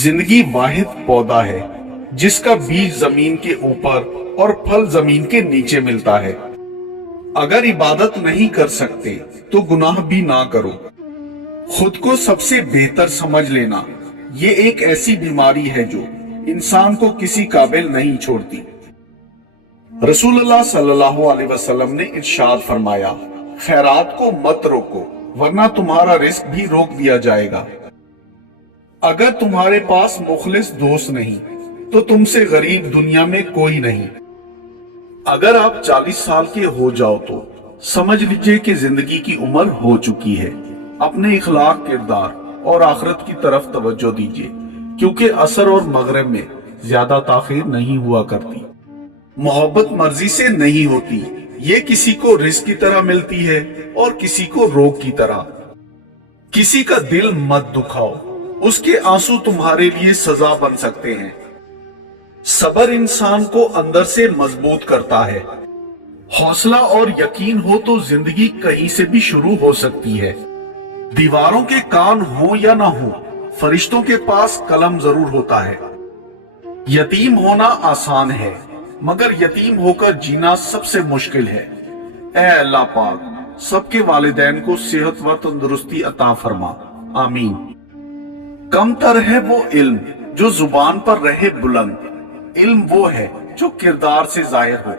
زندگی واحد پودا ہے جس کا بیج زمین کے اوپر اور پھل زمین کے نیچے ملتا ہے۔ اگر عبادت نہیں کر سکتے تو گناہ بھی نہ کرو۔ خود کو سب سے بہتر سمجھ لینا یہ ایک ایسی بیماری ہے جو انسان کو کسی قابل نہیں چھوڑتی۔ رسول اللہ صلی اللہ علیہ وسلم نے ارشاد فرمایا، خیرات کو مت روکو ورنہ تمہارا رزق بھی روک دیا جائے گا۔ اگر تمہارے پاس مخلص دوست نہیں تو تم سے غریب دنیا میں کوئی نہیں۔ اگر آپ 40 سال کے ہو جاؤ تو سمجھ لیجئے کہ زندگی کی عمر ہو چکی ہے۔ اپنے اخلاق، کردار اور آخرت کی طرف توجہ دیجئے، کیونکہ عصر اور مغرب میں زیادہ تاخیر نہیں ہوا کرتی۔ محبت مرضی سے نہیں ہوتی، یہ کسی کو رزق کی طرح ملتی ہے اور کسی کو روگ کی طرح۔ کسی کا دل مت دکھاؤ، اس کے آنسو تمہارے لیے سزا بن سکتے ہیں۔ صبر انسان کو اندر سے مضبوط کرتا ہے۔ حوصلہ اور یقین ہو تو زندگی کہیں سے بھی شروع ہو سکتی ہے۔ دیواروں کے کان ہوں یا نہ ہوں، فرشتوں کے پاس قلم ضرور ہوتا ہے۔ یتیم ہونا آسان ہے، مگر یتیم ہو کر جینا سب سے مشکل ہے۔ اے اللہ پاک، سب کے والدین کو صحت و تندرستی عطا فرما، آمین۔ کم تر ہے وہ علم جو زبان پر رہے بلند، علم وہ ہے جو کردار سے ظاہر ہو۔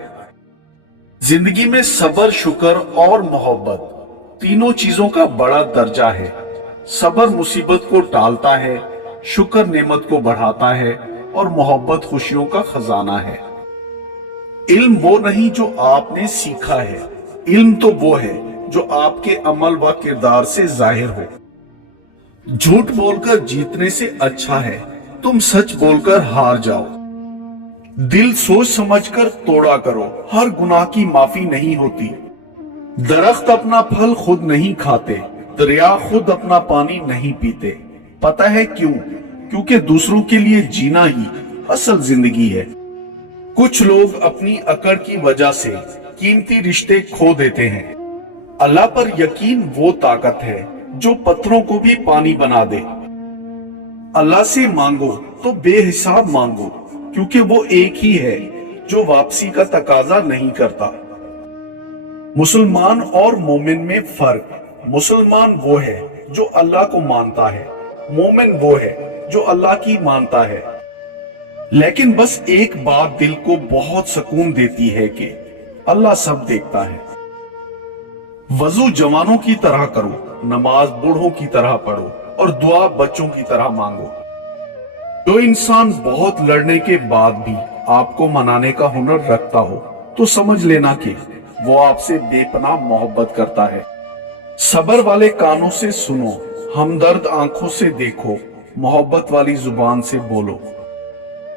زندگی میں صبر، شکر اور محبت تینوں چیزوں کا بڑا درجہ ہے۔ صبر مصیبت کو ٹالتا ہے، شکر نعمت کو بڑھاتا ہے اور محبت خوشیوں کا خزانہ ہے۔ علم وہ نہیں جو آپ نے سیکھا ہے، علم تو وہ ہے جو آپ کے عمل و کردار سے ظاہر ہو۔ جھوٹ بول کر جیتنے سے اچھا ہے تم سچ بول کر ہار جاؤ۔ دل سوچ سمجھ کر توڑا کرو، ہر گناہ کی معافی نہیں ہوتی۔ درخت اپنا پھل خود نہیں کھاتے، دریا خود اپنا پانی نہیں پیتے۔ پتہ ہے کیوں؟ کیونکہ دوسروں کے لیے جینا ہی اصل زندگی ہے۔ کچھ لوگ اپنی اکڑ کی وجہ سے قیمتی رشتے کھو دیتے ہیں۔ اللہ پر یقین وہ طاقت ہے جو پتھروں کو بھی پانی بنا دے۔ اللہ سے مانگو تو بے حساب مانگو، کیونکہ وہ ایک ہی ہے جو واپسی کا تقاضا نہیں کرتا۔ مسلمان اور مومن میں فرق: مسلمان وہ ہے جو اللہ کو مانتا ہے، مومن وہ ہے جو اللہ کی مانتا ہے۔ لیکن بس ایک بات دل کو بہت سکون دیتی ہے کہ اللہ سب دیکھتا ہے۔ وضو جوانوں کی طرح کرو، نماز بوڑھوں کی طرح پڑھو اور دعا بچوں کی طرح مانگو۔ جو انسان بہت لڑنے کے بعد بھی آپ کو منانے کا ہنر رکھتا ہو تو سمجھ لینا کہ وہ آپ سے بے پناہ محبت کرتا ہے۔ صبر والے کانوں سے سنو، ہمدرد آنکھوں سے دیکھو، محبت والی زبان سے بولو۔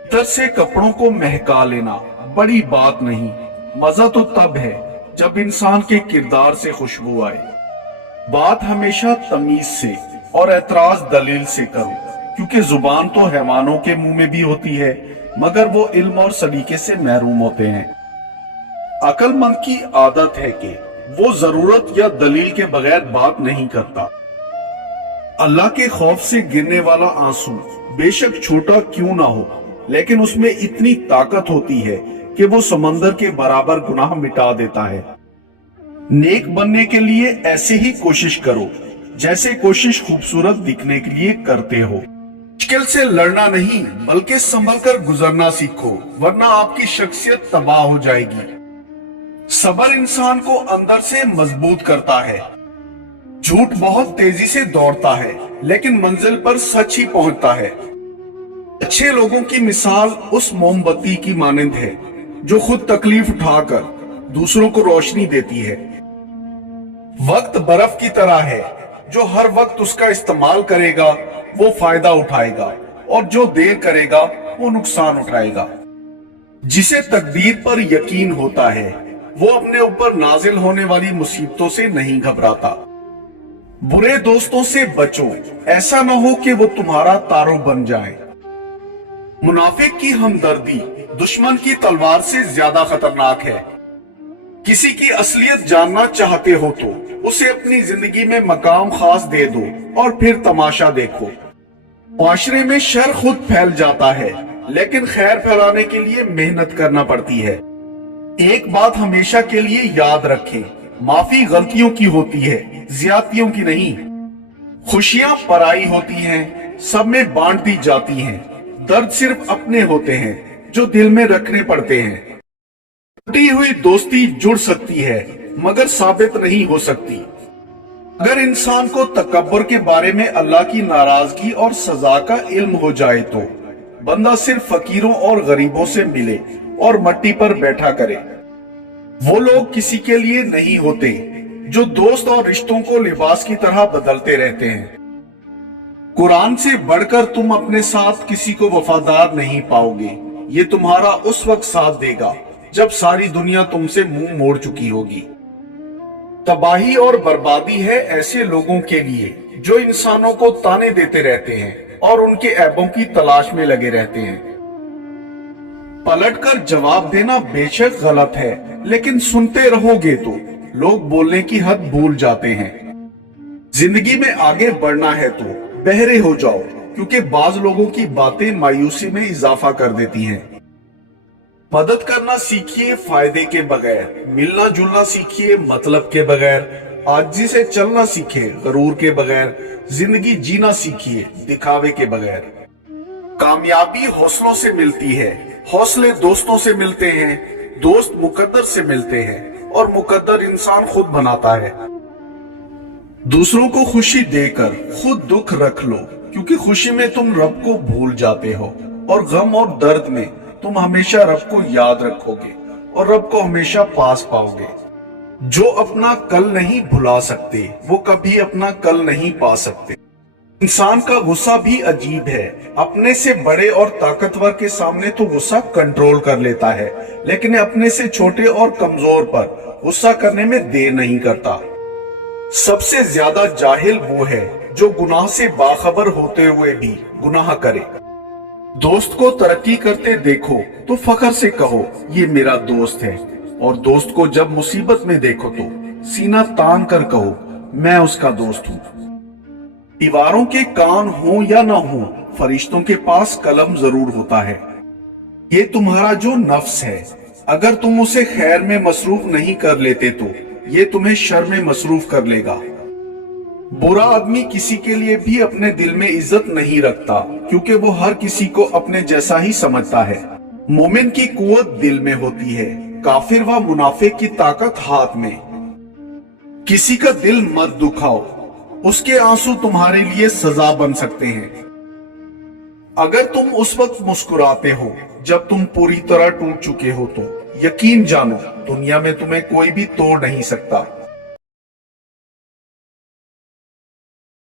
عطر سے کپڑوں کو مہکا لینا بڑی بات نہیں، مزہ تو تب ہے جب انسان کے کردار سے خوشبو آئے۔ بات ہمیشہ تمیز سے اور اعتراض دلیل سے کرو، کیونکہ زبان تو حیوانوں کے منہ میں بھی ہوتی ہے مگر وہ علم اور سلیقے سے محروم ہوتے ہیں۔ عقل مند کی عادت ہے کہ وہ ضرورت یا دلیل کے بغیر بات نہیں کرتا۔ اللہ کے خوف سے گرنے والا آنسو بے شک چھوٹا کیوں نہ ہو، لیکن اس میں اتنی طاقت ہوتی ہے کہ وہ سمندر کے برابر گناہ مٹا دیتا ہے۔ نیک بننے کے لیے ایسے ہی کوشش کرو جیسے کوشش خوبصورت دکھنے کے لیے کرتے ہو۔ مشکل سے لڑنا نہیں بلکہ سنبھل کر گزرنا سیکھو، ورنہ آپ کی شخصیت تباہ ہو جائے گی۔ صبر انسان کو اندر سے مضبوط کرتا ہے۔ جھوٹ بہت تیزی سے دوڑتا ہے لیکن منزل پر سچ ہی پہنچتا ہے۔ اچھے لوگوں کی مثال اس موم بتی کی مانند ہے جو خود تکلیف اٹھا کر دوسروں کو روشنی دیتی ہے۔ وقت برف کی طرح ہے، جو ہر وقت اس کا استعمال کرے گا وہ فائدہ اٹھائے گا اور جو دیر کرے گا وہ نقصان اٹھائے گا۔ جسے تقدیر پر یقین ہوتا ہے وہ اپنے اوپر نازل ہونے والی مصیبتوں سے نہیں گھبراتا۔ برے دوستوں سے بچو، ایسا نہ ہو کہ وہ تمہارا تارو بن جائے۔ منافق کی ہمدردی دشمن کی تلوار سے زیادہ خطرناک ہے۔ کسی کی اصلیت جاننا چاہتے ہو تو اسے اپنی زندگی میں مقام خاص دے دو اور پھر تماشا دیکھو۔ معاشرے میں شر خود پھیل جاتا ہے، لیکن خیر پھیلانے کے لیے محنت کرنا پڑتی ہے۔ ایک بات ہمیشہ کے لیے یاد رکھیں، معافی غلطیوں کی ہوتی ہے، زیادتیوں کی نہیں۔ خوشیاں پرائی ہوتی ہیں، سب میں بانٹ دی جاتی ہیں۔ درد صرف اپنے ہوتے ہیں جو دل میں رکھنے پڑتے ہیں۔ ٹوٹی ہوئی دوستی جڑ سکتی ہے مگر ثابت نہیں ہو سکتی۔ اگر انسان کو تکبر کے بارے میں اللہ کی ناراضگی اور سزا کا علم ہو جائے تو بندہ صرف فقیروں اور غریبوں سے ملے اور مٹی پر بیٹھا کرے۔ وہ لوگ کسی کے لیے نہیں ہوتے جو دوست اور رشتوں کو لباس کی طرح بدلتے رہتے ہیں۔ قرآن سے بڑھ کر تم اپنے ساتھ کسی کو وفادار نہیں پاؤ گے۔ یہ تمہارا اس وقت ساتھ دے گا جب ساری دنیا تم سے منہ موڑ چکی ہوگی۔ تباہی اور بربادی ہے ایسے لوگوں کے لیے جو انسانوں کو تانے دیتے رہتے ہیں اور ان کے عیبوں کی تلاش میں لگے رہتے ہیں۔ پلٹ کر جواب دینا بے شک غلط ہے، لیکن سنتے رہو گے تو لوگ بولنے کی حد بھول جاتے ہیں۔ زندگی میں آگے بڑھنا ہے تو بہرے ہو جاؤ، کیونکہ بعض لوگوں کی باتیں مایوسی میں اضافہ کر دیتی ہیں۔ مدد کرنا سیکھیے فائدے کے بغیر، ملنا جلنا سیکھیے مطلب کے بغیر، عاجزی سے چلنا سیکھیے غرور کے بغیر، زندگی جینا سیکھیے دکھاوے کے بغیر۔ کامیابی حوصلوں سے ملتی ہے، حوصلے دوستوں سے ملتے ہیں، دوست مقدر سے ملتے ہیں اور مقدر انسان خود بناتا ہے۔ دوسروں کو خوشی دے کر خود دکھ رکھ لو، کیونکہ خوشی میں تم رب کو بھول جاتے ہو اور غم اور درد میں تم ہمیشہ رب کو یاد رکھو گے اور رب کو ہمیشہ پاس پاؤ گے۔ جو اپنا کل نہیں بھلا سکتے وہ کبھی اپنا کل نہیں پا سکتے۔ انسان کا غصہ بھی عجیب ہے، اپنے سے بڑے اور طاقتور کے سامنے تو غصہ کنٹرول کر لیتا ہے، لیکن اپنے سے چھوٹے اور کمزور پر غصہ کرنے میں دیر نہیں کرتا۔ سب سے زیادہ جاہل وہ ہے جو گناہ سے باخبر ہوتے ہوئے بھی گناہ کرے۔ دوست کو ترقی کرتے دیکھو تو فخر سے کہو یہ میرا دوست ہے، اور دوست کو جب مصیبت میں دیکھو تو سینہ تان کر کہو میں اس کا دوست ہوں۔ دیواروں کے کان ہوں یا نہ ہوں، فرشتوں کے پاس قلم ضرور ہوتا ہے۔ یہ تمہارا جو نفس ہے، اگر تم اسے خیر میں مصروف نہیں کر لیتے تو یہ تمہیں شر میں مصروف کر لے گا۔ برا آدمی کسی کے لیے بھی اپنے دل میں عزت نہیں رکھتا، کیونکہ وہ ہر کسی کو اپنے جیسا ہی سمجھتا ہے۔ مومن کی قوت دل میں ہوتی ہے، کافر و منافق کی طاقت ہاتھ میں۔ کسی کا دل مت دکھاؤ، اس کے آنسو تمہارے لیے سزا بن سکتے ہیں۔ اگر تم اس وقت مسکراتے ہو جب تم پوری طرح ٹوٹ چکے ہو تو یقین جانو دنیا میں تمہیں کوئی بھی توڑ نہیں سکتا۔